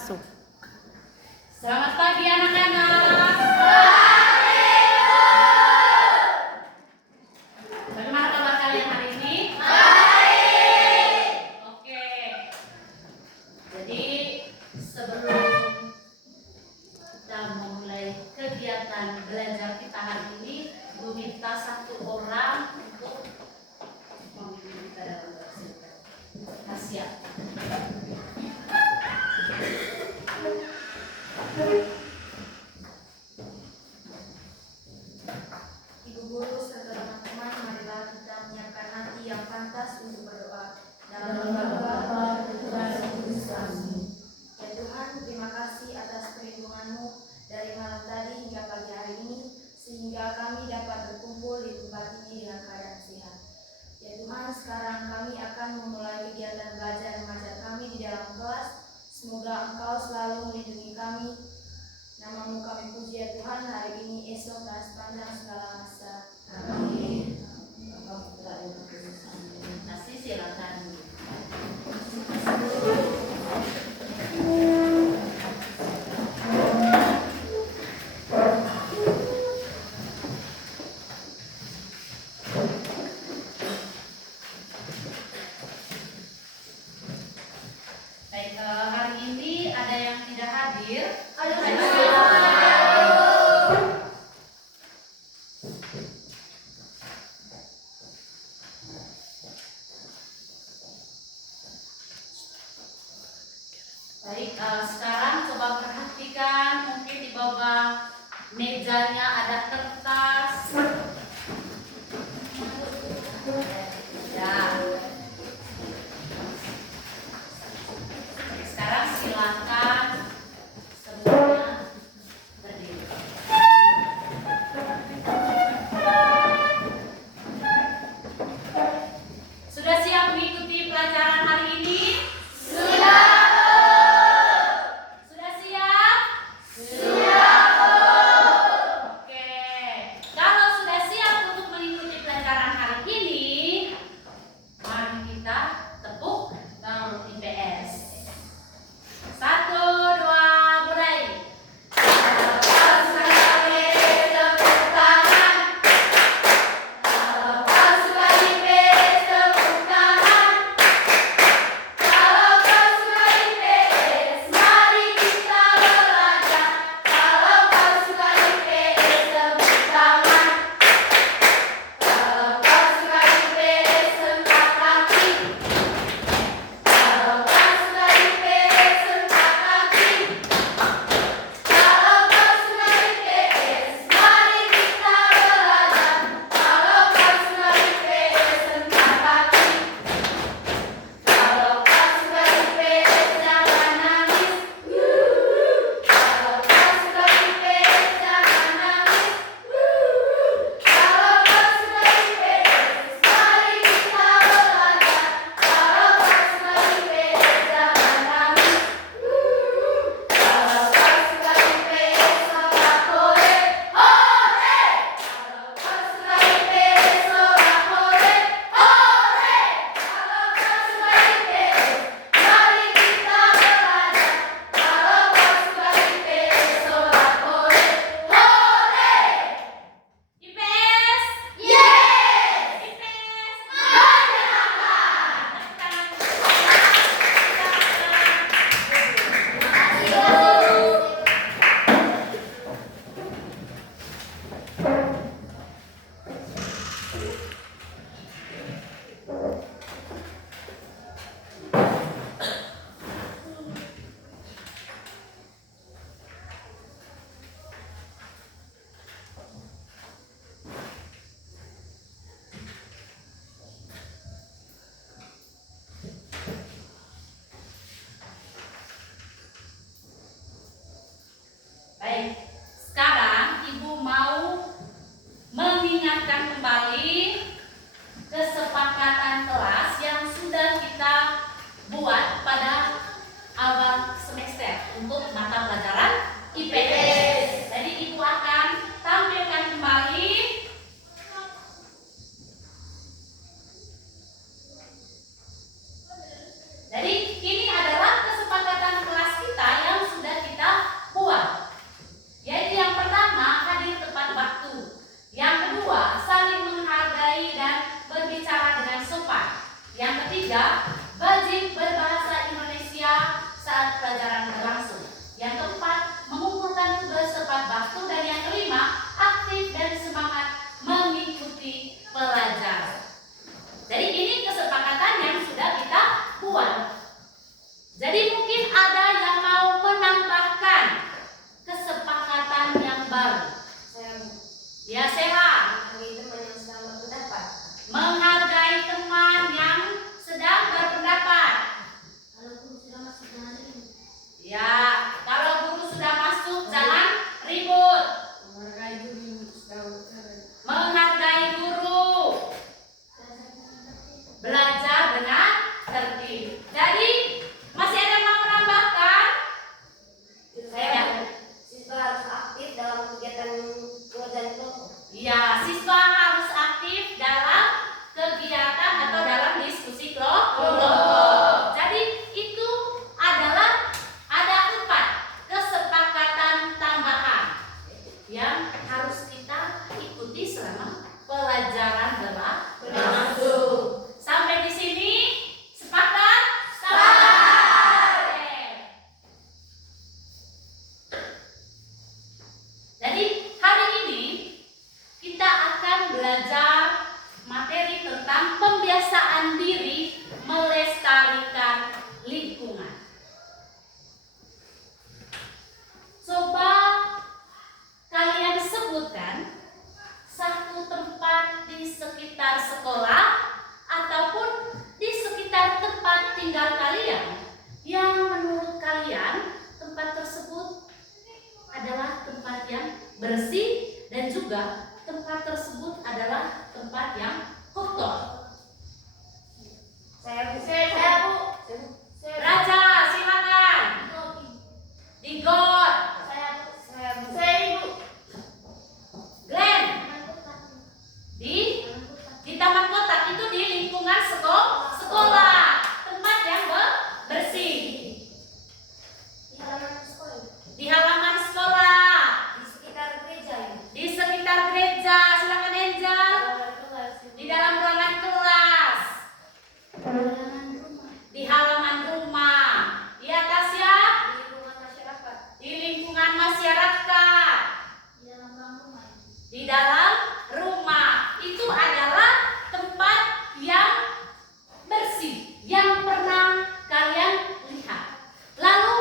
Masuk. Selamat pagi anak-anak. Bagaimana kabar kalian hari ini? Baik. Oke. Jadi sebelum kita memulai kegiatan belajar kita hari ini, Bu minta satu orang untuk memimpin kita dalam bercerita. Siap. Ibu guru serta teman-teman, marilah kita menyiapkan hati yang pantas untuk berdoa. Dalam nama Bapa, Putra, dan Roh Kudus. Amin. Ya Tuhan, terima kasih atas perlindungan-Mu dari malam tadi hingga pagi hari ini, sehingga kami dapat berkumpul di tempat ini dengan keadaan sehat. Ya Tuhan, sekarang kami akan memulai kegiatan belajar mengajar kami di dalam kelas. Semoga Engkau selalu melindungi kami. Namamu kami puji ya Tuhan hari ini, esok, dan sepanjang segala masa. Amin. Bapak Putra dan Roh Kudus. Amin. Kasih silakan. Baik, hari ini ada yang tidak hadir. Baik, sekarang coba perhatikan, mungkin di bawah mejanya ada kertas. Ya. Sekarang silakan semuanya berdiri. Sudah siap mengikuti pelajaran hari ini? Sudah siap? Oke. Kalau juga tempat tersebut adalah tempat yang kotor. Saya Bu. Raja, silakan. Di got. Saya Bu. Glenn, di taman kotak itu di lingkungan sekolah, tempat yang bersih. Di halaman sekolah, di sekitar gereja. Silakan Angel. Di dalam ruangan kelas, di halaman rumah, di atas ya, di lingkungan masyarakat, di dalam rumah. Itu adalah tempat yang bersih yang pernah kalian lihat. Lalu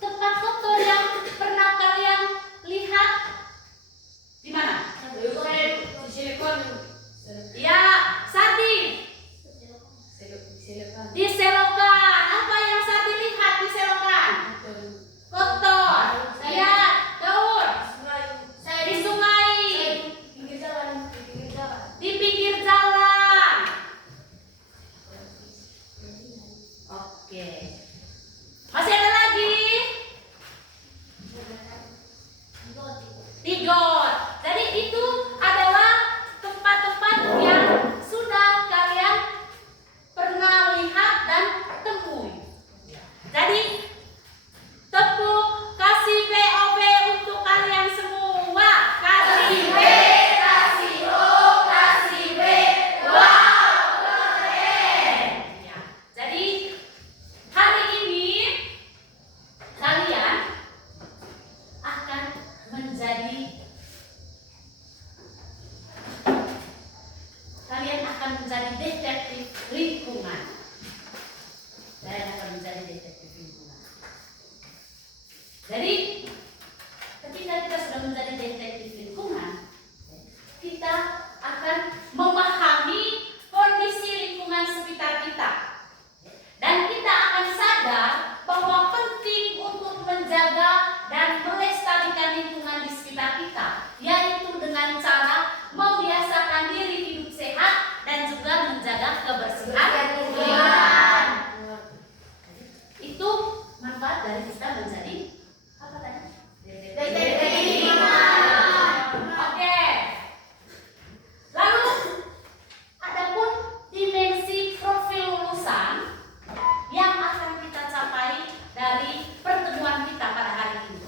tempat kotor yang pernah kalian lihat di mana? Ya, Sardi. Di selokan. Apa yang Sardi lihat di selokan? Kotor. Ya, Daur. Di sungai. Di pinggir jalan. Oke. Masih ada lagi? Di got. Jadi itu adalah tempat-tempat yang sudah kalian pernah lihat dan temui. Jadi tepuk kasih POV untuk kalian semua. Kasih B, kasih O, kasih B. Wow, keren. Ya. Jadi hari ini kalian akan menjadi detektif lingkungan. Kalian akan menjadi detektif lingkungan. Jadi ketika kita sudah menjadi detektif lingkungan, kita akan memahami kondisi lingkungan sekitar kita. Dan kita akan sadar bahwa penting untuk menjaga dan melestarikan lingkungan di sekitar kita, yaitu dengan cara membiasakan diri hidup sehat dan juga menjaga kebersihan lingkungan. Itu manfaat dari kita menjadi apa tadi? Detektif lingkungan. Oke. Lalu adapun dimensi profil lulusan yang akan kita capai dari pertemuan kita pada hari ini.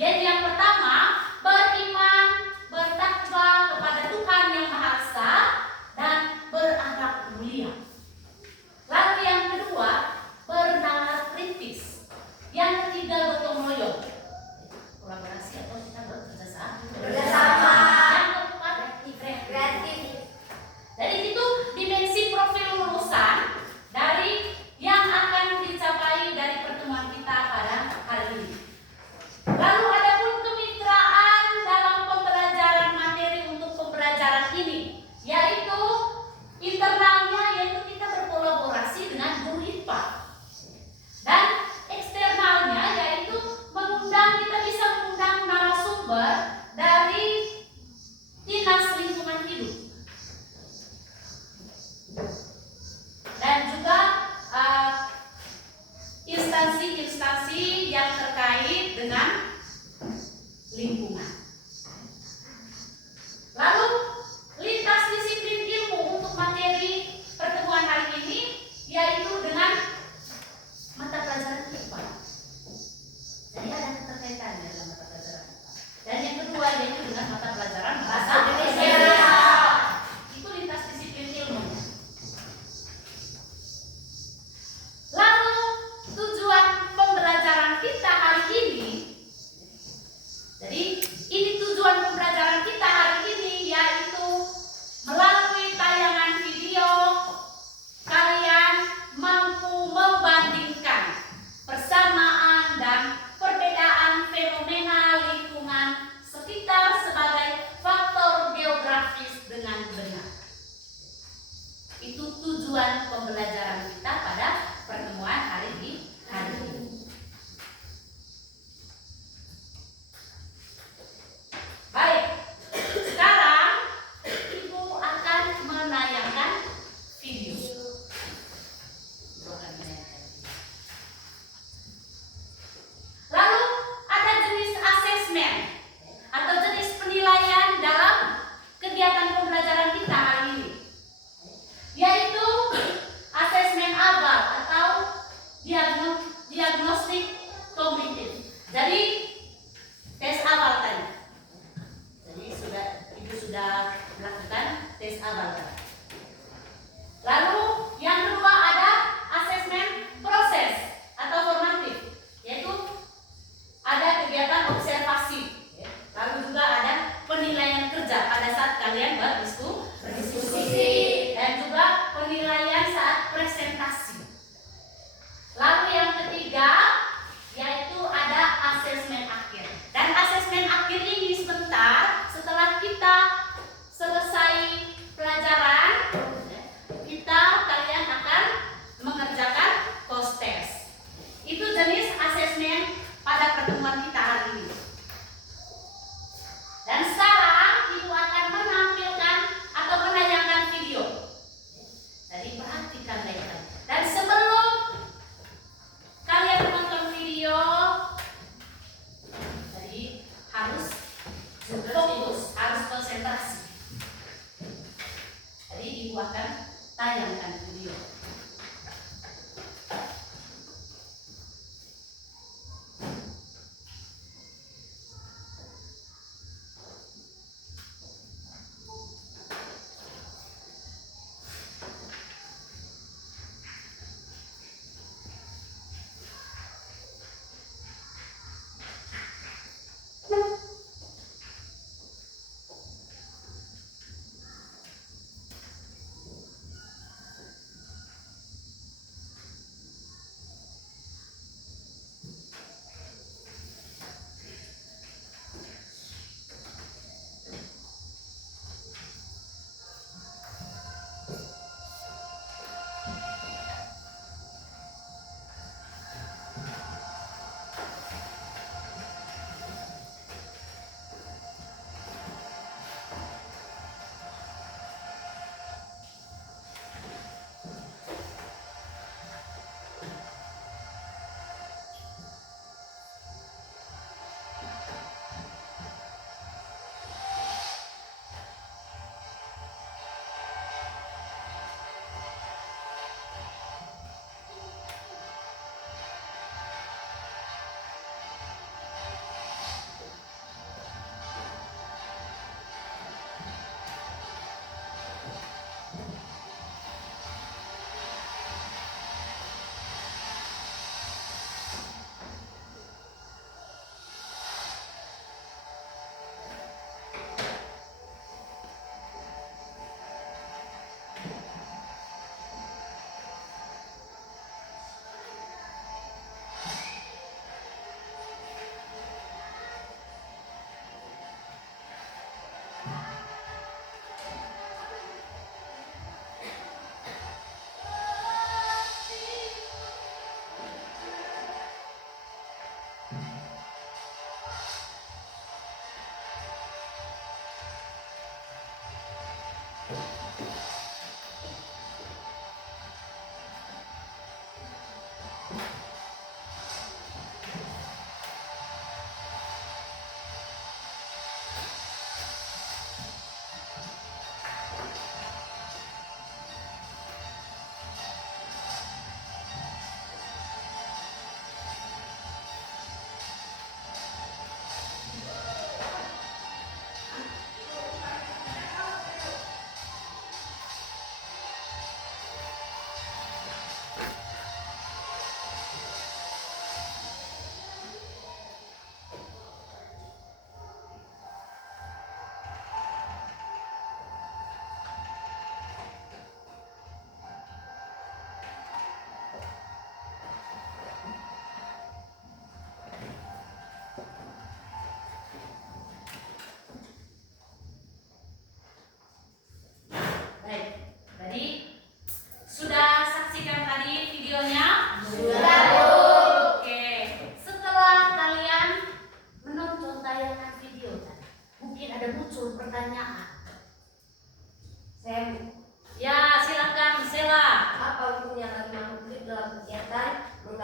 Yaitu yang pertama, beriman, bertakwa kepada Tuhan Yang Maha Esa dan berakhlak mulia. Lalu yang kedua, bernalar kritis. Yang ketiga, gotong royong. Kolaborasi atau kita bekerjasama. Yang keempat, kreatif. Jadi itu dimensi profil lulusan dari yang akan dicapai dari pertemuan kita pada hari ini. Lalu adapun kemitraan dalam pembelajaran materi untuk pembelajaran ini, yaitu internalnya, yaitu kita berkolaborasi dengan guru IPA, dan eksternalnya yaitu kita bisa mengundang narasumber dari Dinas Lingkungan Hidup dan juga instansi-instansi yang terkait dengan lingkungan. Lalu lintas disiplin ilmu untuk materi pertemuan hari ini yaitu dengan mata pelajaran IPA. Jadi ada keterkaitannya dengan mata pelajaran IPA. Dan yang kedua yaitu dengan mata pelajaran bahasa Indonesia. Itu lintas disiplin ilmu. Lalu tujuan pembelajaran kita hari ini, jadi pada pertemuan kita hari ini. Dan sekarang Ibu akan menampilkan atau menayangkan video. Jadi perhatikan baik-baik. Dan sebelum kalian menonton video, jadi harus fokus, harus konsentrasi. Jadi Ibu akan tayangkan video.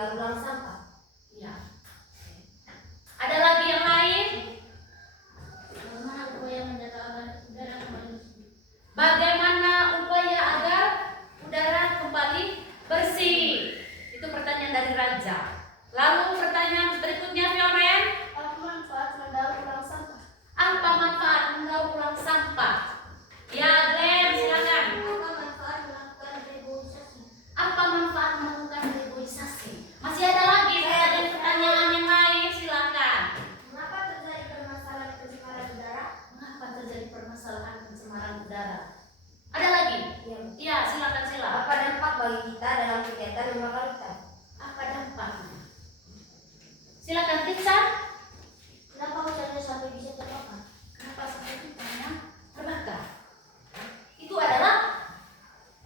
daur ulang sampah. Ya. Ada lagi yang lain? Bagaimana upaya agar udara kembali bersih? Itu pertanyaan dari Raja. Lalu pertanyaan berikutnya, Fioren. Apa manfaat mendaur ulang sampah? Apa manfaat mendaur ulang sampah? Ya, Glenn, silakan. Apa manfaat melakukan reboisasi? Apa manfaat melakukan reboisasi? Masih ada lagi pertanyaan yang lain, silakan. Mengapa terjadi permasalahan pencemaran udara? Mengapa terjadi permasalahan pencemaran udara? Ada lagi? Iya, silakan Sila. Apa dampak bagi kita dalam kegiatan membakar hutan? Apa dampaknya? Silakan Titsan. Kenapa hutannya sampai bisa terbakar? Kenapa sampai hutannya terbakar? Itu adalah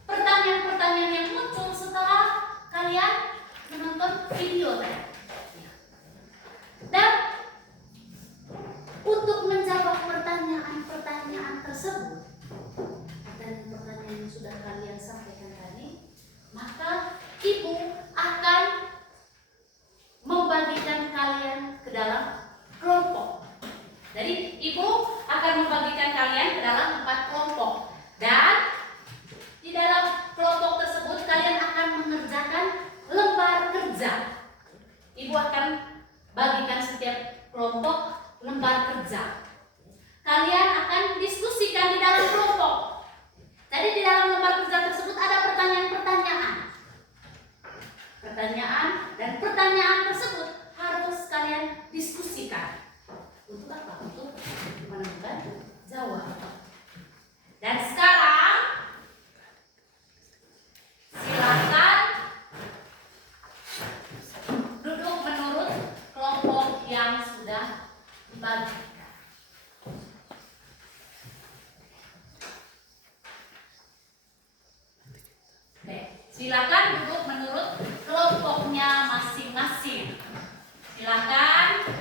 pertanyaan-pertanyaan yang muncul setelah kalian menonton video tadi. Ya. kelompok lembar kerja. Kalian akan diskusikan di dalam kelompok. Jadi di dalam lembar kerja tersebut ada pertanyaan-pertanyaan. Dan pertanyaan tersebut harus kalian diskusikan. Untuk apa? Untuk menemukan jawaban. Dan sekarang silakan duduk menurut kelompok yang sudah dibagikan. Silakan duduk menurut kelompoknya masing-masing. Silakan.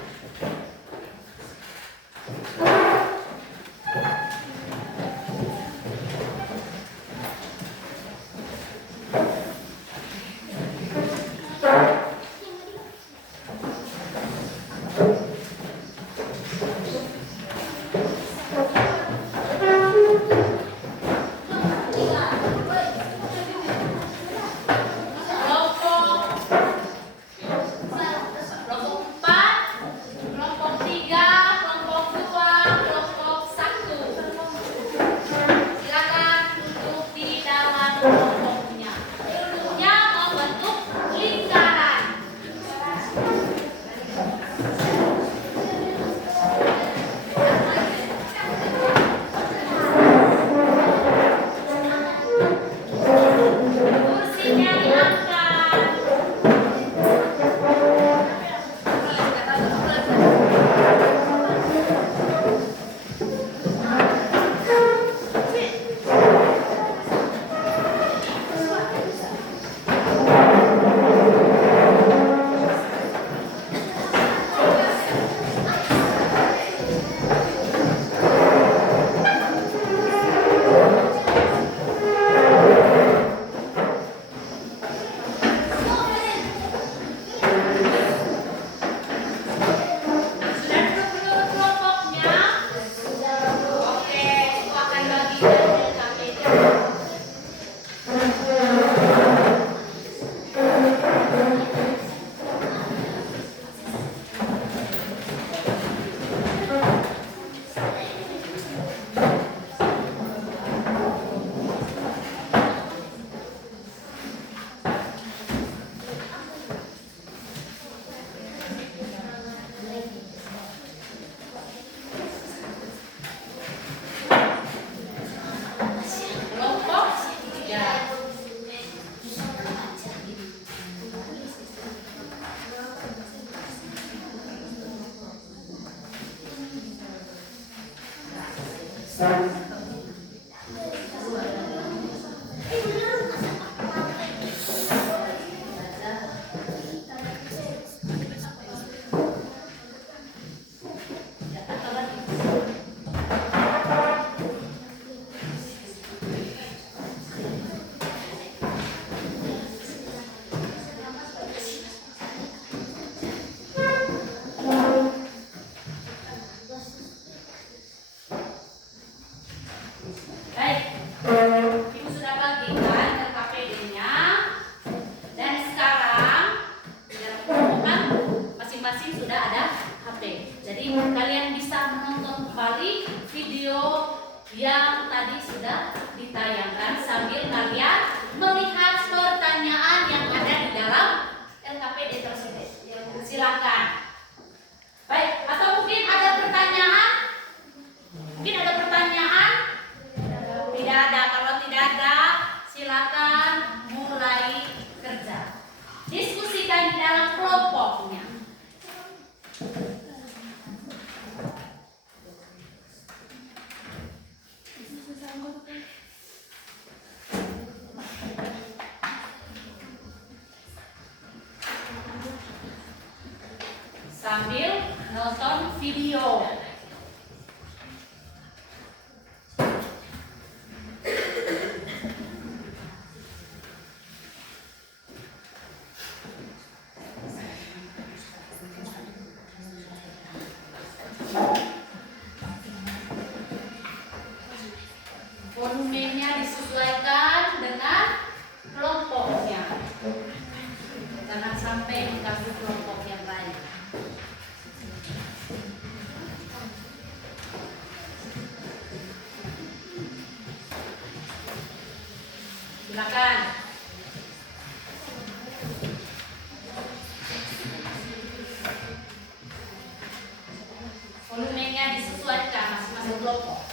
yang tadi sudah ditayangkan sambil kalian melihat pertanyaan yang ada di dalam LKPD tersebut. Silakan. Baik, atau mungkin ada pertanyaan? Mungkin ada pertanyaan? Tidak ada. Kalau tidak ada, silakan mulai kerja. Diskusikan di dalam kelompoknya. Sambil nonton video. Volumenya disesuaikan dengan kelompoknya. Jangan sampai dikasih kelompok yang lain. Silakan. Volumenya disesuaikan masing-masing kelompok.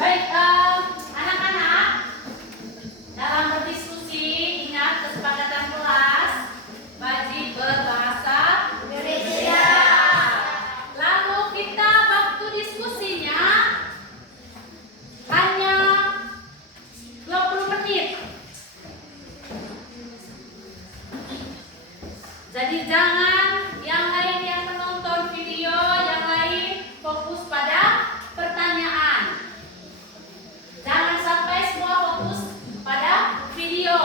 Baik, anak-anak, dalam berdiskusi ingat kesepakatan kelas wajib berbahasa Indonesia. Lalu kita waktu diskusinya hanya 20 menit. Jadi jangan yang lain yang menonton video, yang lain fokus pada pertanyaan. Jangan sampai semua fokus pada video.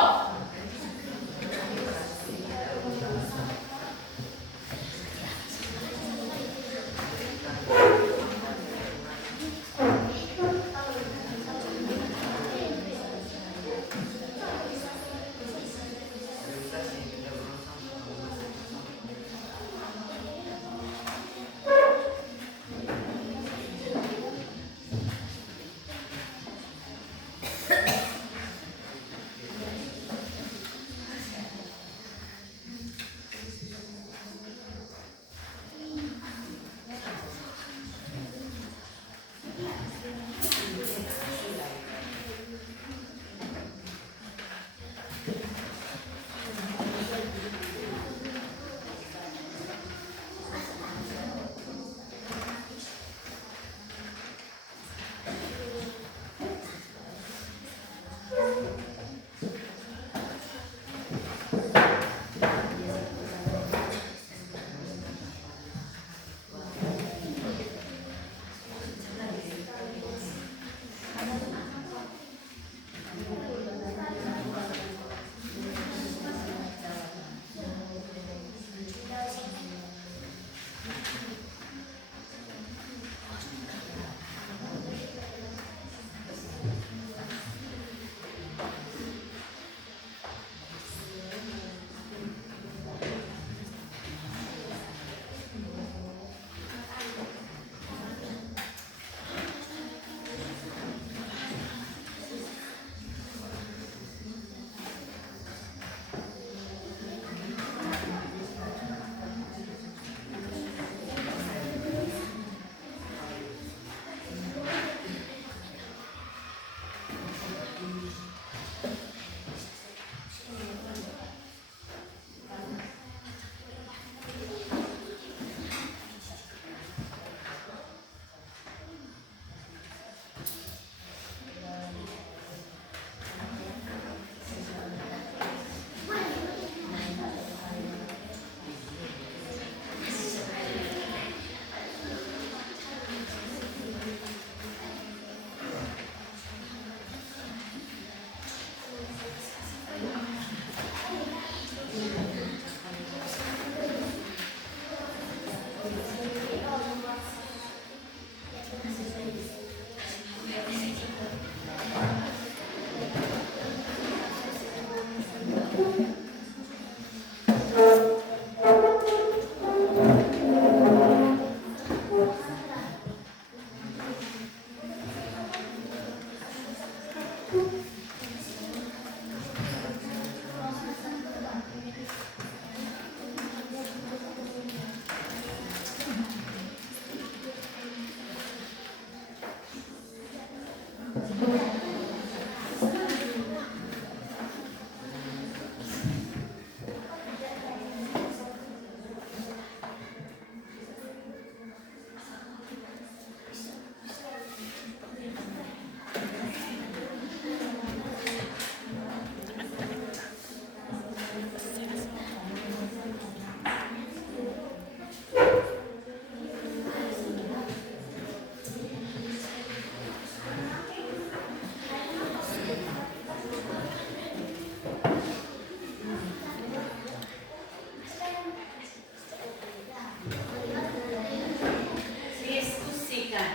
Diskusikan.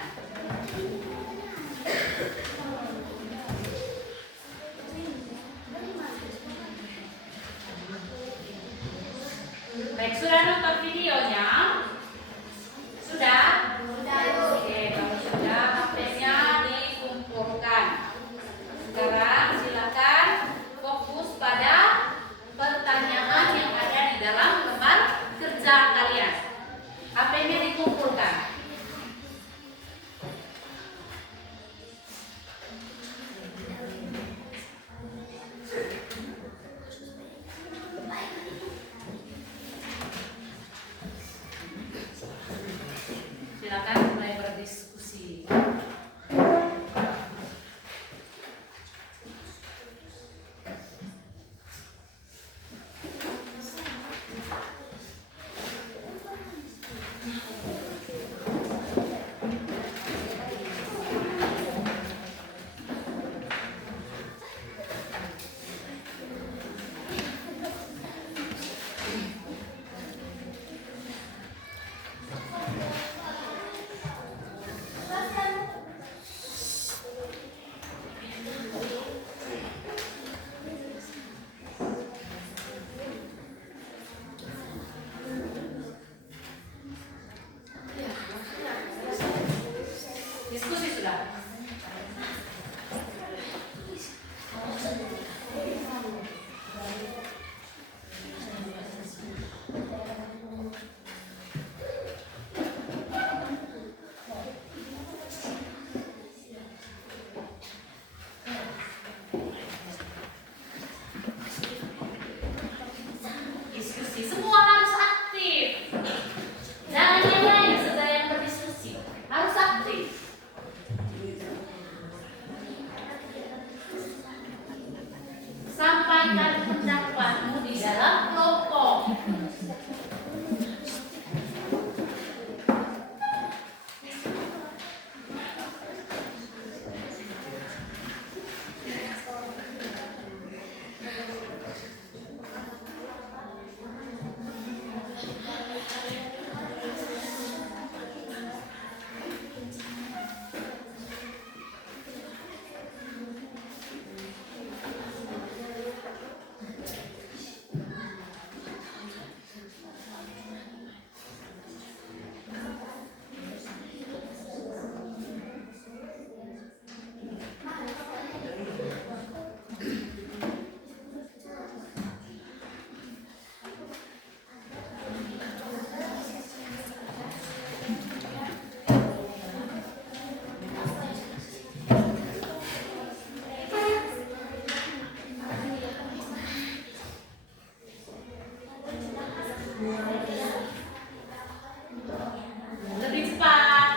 Baik, sudah nonton videonya? Sudah? Oke, kalau sudah, HP-nya dikumpulkan. Sekarang silakan fokus pada pertanyaan yang ada di dalam lembar kerja kalian. HP-nya dikumpulkan. Silakan mulai berdiskusi. Diskusi sudah. Diskusi, semua harus aktif. Jangan yang lain saudara yang berdiskusi. Harus aktif. Sampaikan pendapatmu di dalam kelompok. Lebih cepat.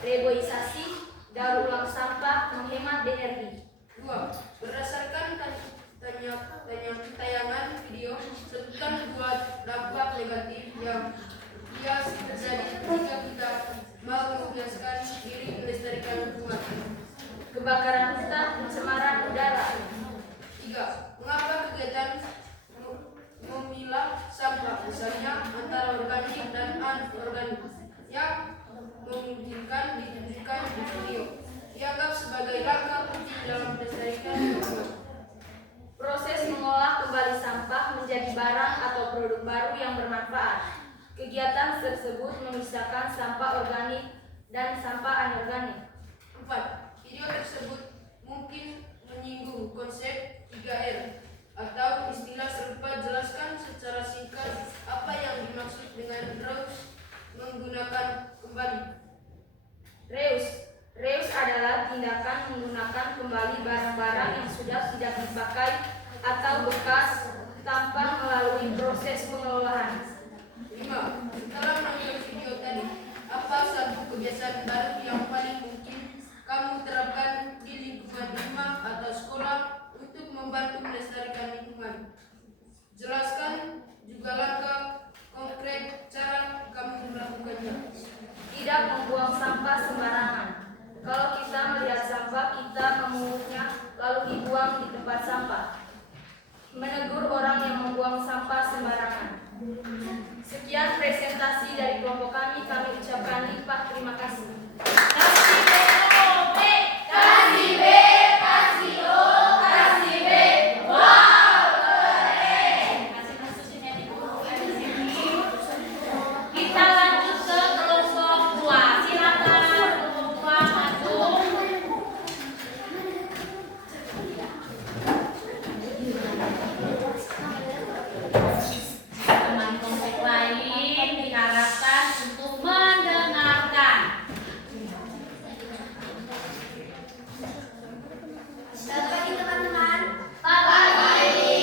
reboisasi, daur ulang sampah, menghemat energi. 2. Berdasarkan tayangan video, sebutkan 2 dampak negatif yang terjadi ketika kita mau membiasakan diri melestarikan lingkungan. Kebakaran hutan, pencemaran udara. 3. Mengapa kegiatan memilah sampah, misalnya antara organik dan anorganik, yang memungkinkan ditunjukkan di video, dianggap sebagai langkah penting dalam melestarikan lingkungan. Proses mengolah kembali sampah menjadi barang atau produk baru yang bermanfaat. Kegiatan tersebut memisahkan sampah organik dan sampah anorganik. 4. Video tersebut mungkin menyinggung konsep 3R atau istilah serupa. Jelaskan secara singkat apa yang dimaksud dengan reuse, menggunakan kembali. Reuse adalah tindakan menggunakan kembali barang-barang yang sudah tidak dipakai atau bekas tanpa melalui proses pengolahan. 5. Setelah menonton video tadi, apa satu kebiasaan baru yang paling mungkin kamu terapkan di lingkungan rumah atau sekolah untuk membantu melestarikan lingkungan? Jelaskan juga langkah konkret cara kamu melakukannya. Tidak membuang sampah sembarangan. Kalau kita melihat sampah, kita memungutnya lalu dibuang di tempat sampah. Menegur orang yang membuang sampah sembarangan. Sekian presentasi dari kelompok kami ucapkan limpah terima kasih. Kasih B, O, B. Kasih B, kasih O, kasih B. Wow, keren. Kasih masukin ya di buku di sini. Kita lanjut ke kelompok 2. Silakan kelompok 2 masuk. Teman kelompok lain diharapkan untuk mendengarkan. Selamat pagi teman-teman. Pagi.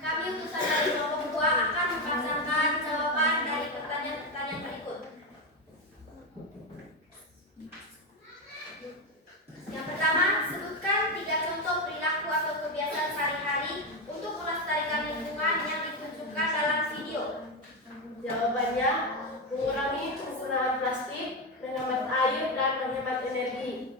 Kami utusan dari kelompok 2 akan membacakan jawaban dari pertanyaan-pertanyaan berikut. Yang pertama, sebutkan 3 contoh perilaku atau kebiasaan sehari-hari untuk melestarikan lingkungan yang ditunjukkan dalam video. Jawabannya, mengurangi penggunaan plastik, menghemat air, dan menghemat energi.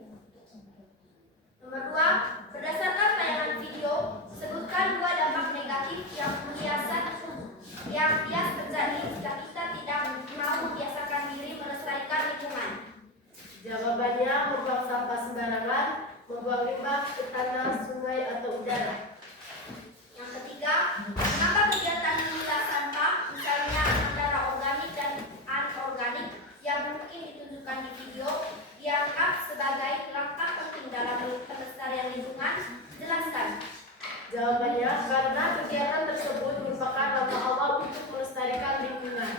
Nomor 2, berdasarkan tayangan video, sebutkan 2 dampak negatif yang bias terjadi jika kita tidak mau membiasakan diri melestarikan lingkungan. Jawabannya, membuang sampah sembarangan, membuang limbah ke tanah, sungai, atau udara. Yang ketiga, mengapa kegiatan memilah sampah, misalnya antara organik dan anorganik, yang mungkin ditunjukkan di video, dianggap sebagai langkah penting dalam pelestarian lingkungan? Jelaskan. Jawabannya, karena kegiatan tersebut merupakan langkah awal untuk melestarikan lingkungan.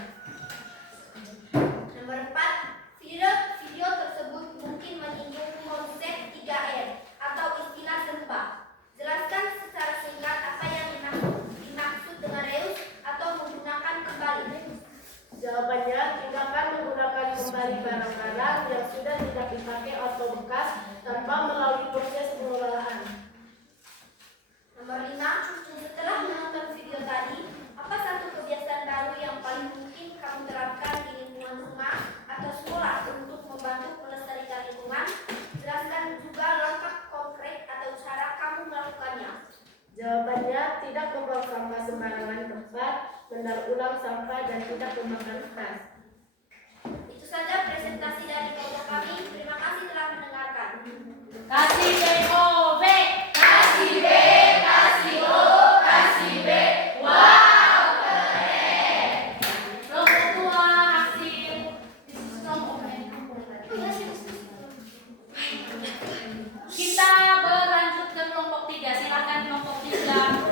Nomor 4, video tersebut mungkin menyinggung konsep 3R atau istilah serupa. Jelaskan secara singkat apa yang dimaksud dengan reuse atau menggunakan kembali. Jawabannya, tindakan menggunakan kembali barang-barang yang sudah tidak dipakai atau bekas tanpa melalui proses pengolahan. Nomor 5, setelah menonton video tadi, apa satu kebiasaan baru yang paling mungkin kamu terapkan di lingkungan rumah atau sekolah untuk membantu melestarikan lingkungan? Jelaskan juga langkah konkret atau cara kamu melakukannya. Jawabannya, tidak membuang sampah sembarangan tempat, mendaur ulang sampah, dan tidak memakan bekas. Itu saja presentasi dari kelompok kami. Terima kasih telah mendengarkan. Kasih B, O, B. Kasih B, kasih O, kasih B. Wow, keren. Kelompok 2 aktif. Kita berlanjut ke kelompok 3. Silakan kelompok 3.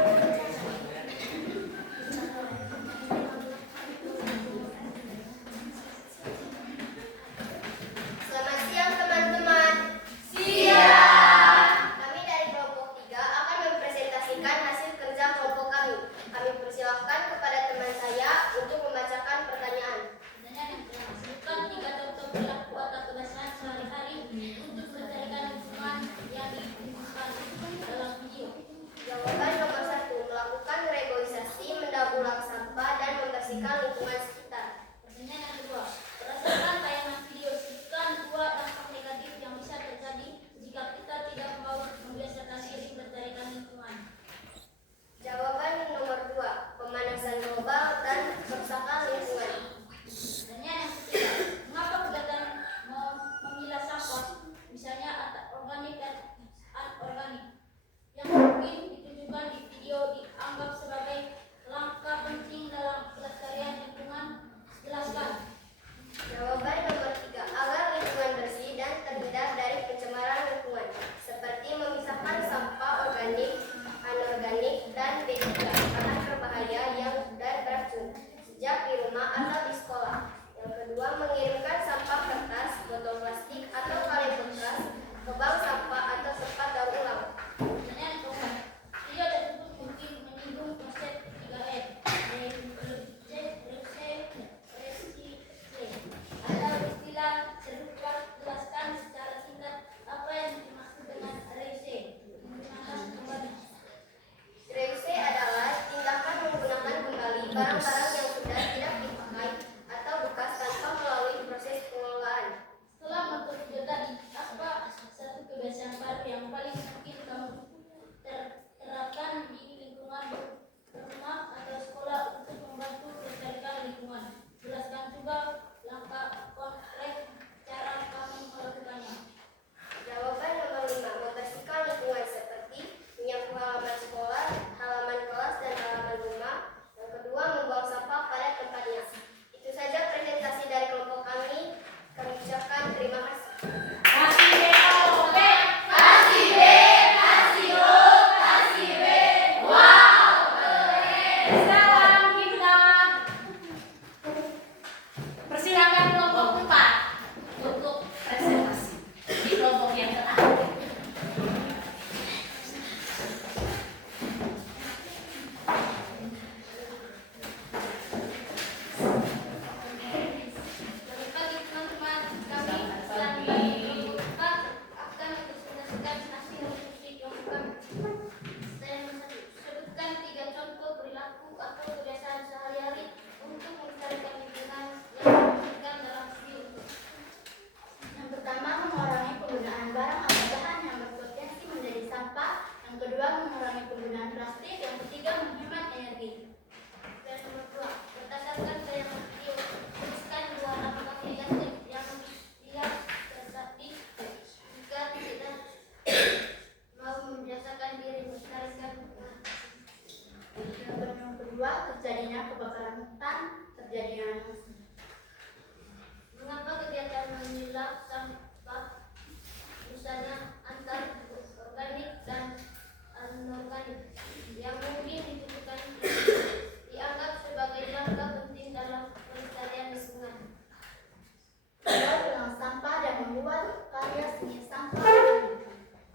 upaya seni sampah.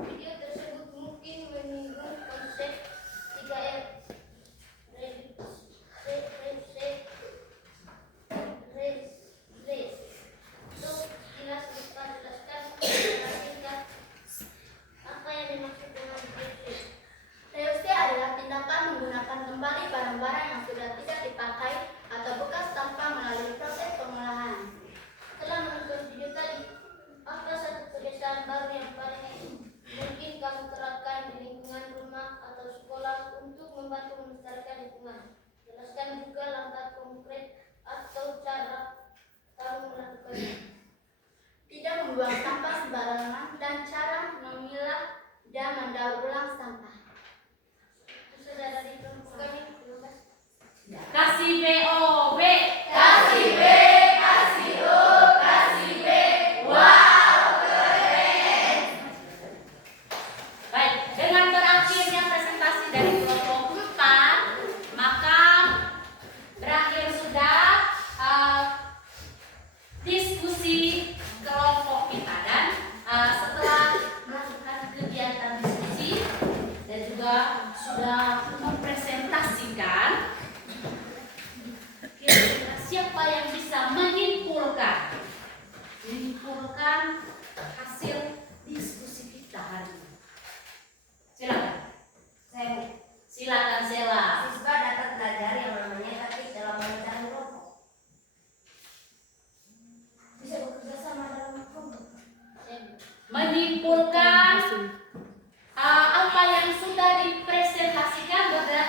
Video tersebut mungkin menyinggung konsep 3R untuk jelaskan apa yang dimaksud dengan reuse adalah tindakan menggunakan kembali barang-barang yang sudah tidak dipakai atau bekas tanpa melalui proses pengolahan. Setelah menonton video tadi, apa satu kebiasaan baru yang paling mungkin kamu terapkan di lingkungan rumah atau sekolah untuk membantu melestarikan lingkungan? Jelaskan juga langkah konkret atau cara kamu melakukannya. Tidak membuang sampah sembarangan dan cara memilah dan mendaur ulang sampah. Itu sudah dari kami. Terima kasih. Kasih BOB. Kasih B, kasih O, kasih B. Wow, keren. Baik, dengan berakhirnya presentasi dari kelompok 4, maka berakhir sudah diskusi kelompok kita. Dan setelah melakukan kegiatan diskusi dan juga sudah mempresentasikan, kira-kira siapa yang bisa menyimpulkan hasil diskusi kita hari ini? Silakan. Silakan Sela. Siswa dapat belajar yang namanya taktik dalam pemecahan kelompok. Bisa bekerja sama dalam kelompok. Menyimpulkan apa yang sudah dipresentasikan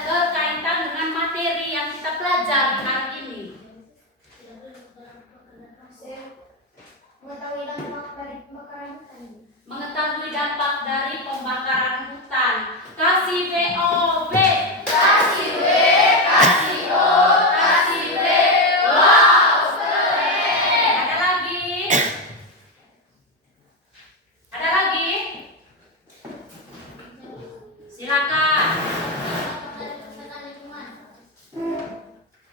berkaitan dengan materi yang kita pelajari hari ini. Mengetahui dampak dari pembakaran hutan. Mengetahui dampak dari pembakaran hutan. Kasih BOB. Kasih B, kasih O, kasih B. Wow, keren. Ada lagi? Ada lagi? Silakan.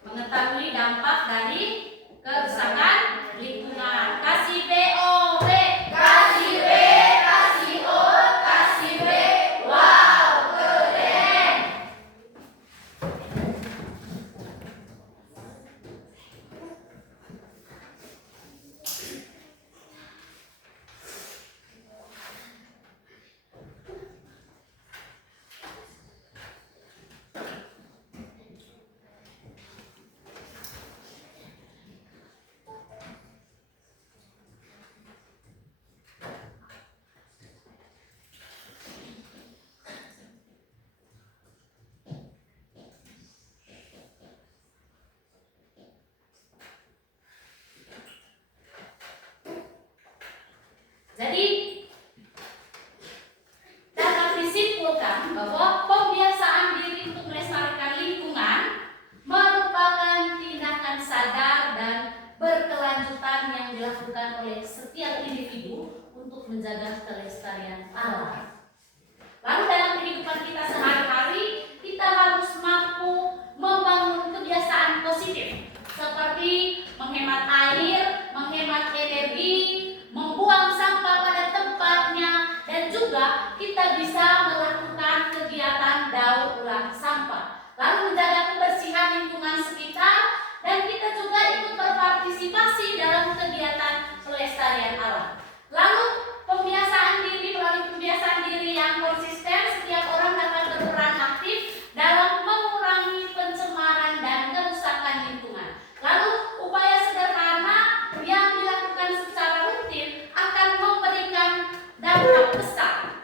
Mengetahui dampak dari kerusakan lingkungan. Kasih BOB. Kasih B, kasih O, kasih B. Wow, keren. Jadi dapat disimpulkan bahwa pembiasaan diri untuk melestarikan lingkungan merupakan tindakan sadar dan berkelanjutan yang dilakukan oleh setiap individu untuk menjaga kelestarian alam. Lalu dalam kehidupan kita sehari-hari, kita harus mampu membangun kebiasaan positif seperti menghemat air, menghemat energi, membuang sampah pada tempatnya, dan juga kita bisa melakukan kegiatan daur ulang sampah. Lalu menjaga kebersihan lingkungan sekitar, dan kita juga ikut berpartisipasi dalam kegiatan pelestarian alam. Lalu pembiasaan diri, melalui pembiasaan diri yang konsisten, setiap orang dapat berperan aktif dalam mengurangi pencemaran dan kerusakan lingkungan. Lalu upaya sederhana yang dilakukan secara rutin akan memberikan dampak besar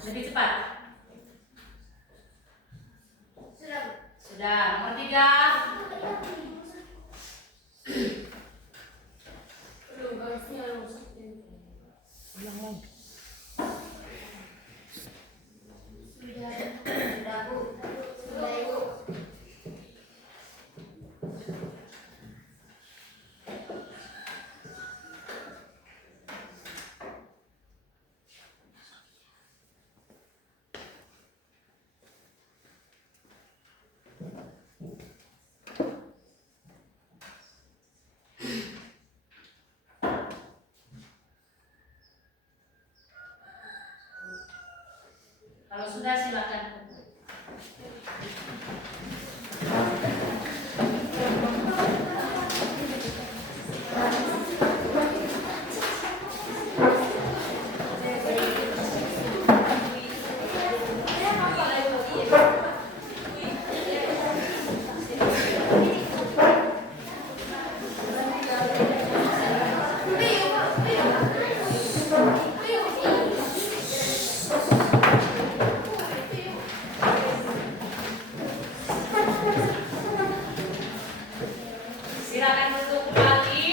Lebih cepat. Sudah. Sudah. Nomor 3. Sudah, Bu. Sudah, Ibu. Kalau sudah silakan. Silakan duduk kembali.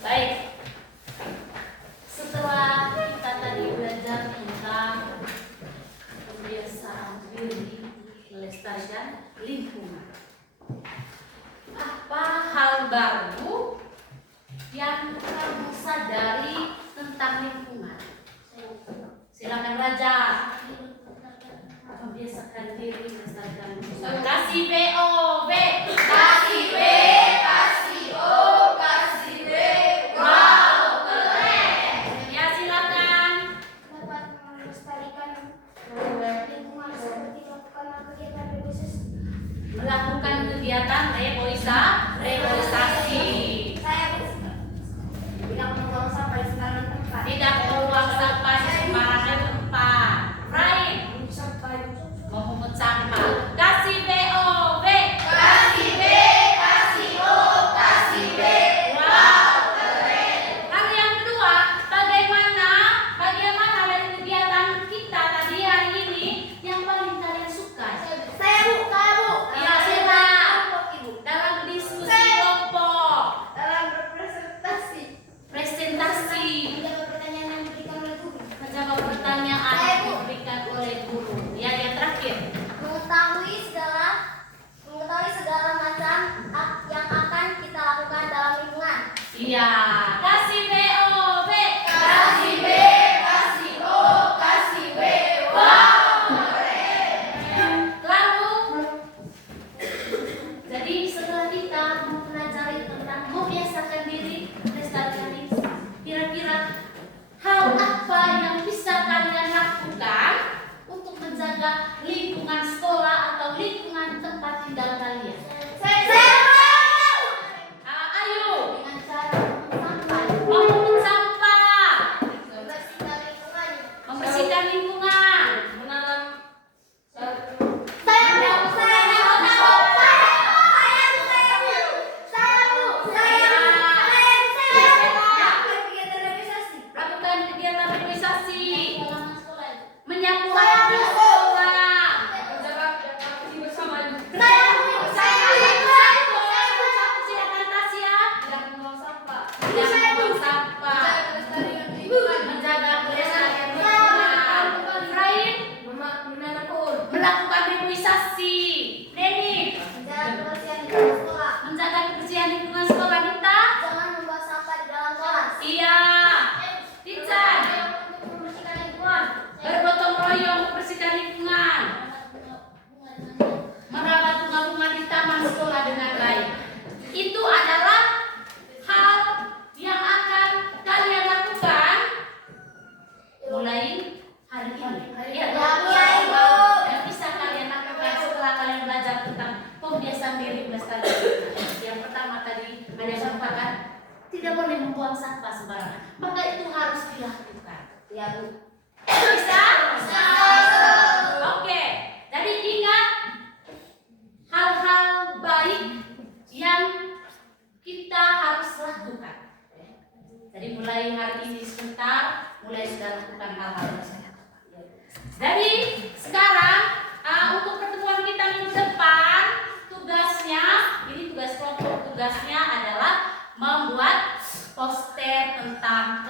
Baik. Setelah kita tadi belajar tentang kebiasaan diri melestarikan lingkungan, apa hal baru yang kamu sadari tentang lingkungan? Silakan Raja. Membiasakan diri melestarikan lingkungan. Kasih BOB. Kasih B. Kasih O. Kasih B. Wow, keren. Ya silakan. Dapat melestarikan lingkungan seperti melakukan kegiatan Melakukan kegiatan reboisasi. Saya tidak membuang sampah di sembarangan tempat. Tidak membuang sampah di sembarangan tempat. Right. Memungut sampah. Kasih BOB. Kasih B. Kasih O. Kasih B. Wow, keren. Lalu yang kedua, bagaimana dari kegiatan kita tadi hari ini yang paling kalian suka? Saya Bu. Ya, siapa? Dalam diskusi kelompok, Dalam berpresentasi. presentasi, Menjawab pertanyaan yang diberikan oleh guru. menjawab pertanyaan yang diberikan oleh guru. Ya, yang terakhir. Mengetahui segala macam yang akan kita lakukan dalam lingkungan. Iya. Kasih BOB. Kasih B, kasih O, kasih W. Wow, keren. Lalu, jadi setelah kita mempelajari tentang membiasakan diri melestarikan lingkungan, kira-kira hal apa yang bisa kalian lakukan untuk menjaga lingkungan sekolah atau lingkungan tempat tinggal kalian? Saya Ayo. dengan cara sampah sembarangan. Maka itu harus dilakukan. Ya Bu. Bisa? Oke. Jadi ingat hal-hal baik yang kita harus lakukan. Jadi mulai hari ini sebentar, mulai sudah lakukan hal-hal yang saya lakukan. Jadi sekarang untuk pertemuan kita minggu depan, tugasnya, ini tugas kelompok, tugasnya adalah membuat poster tentang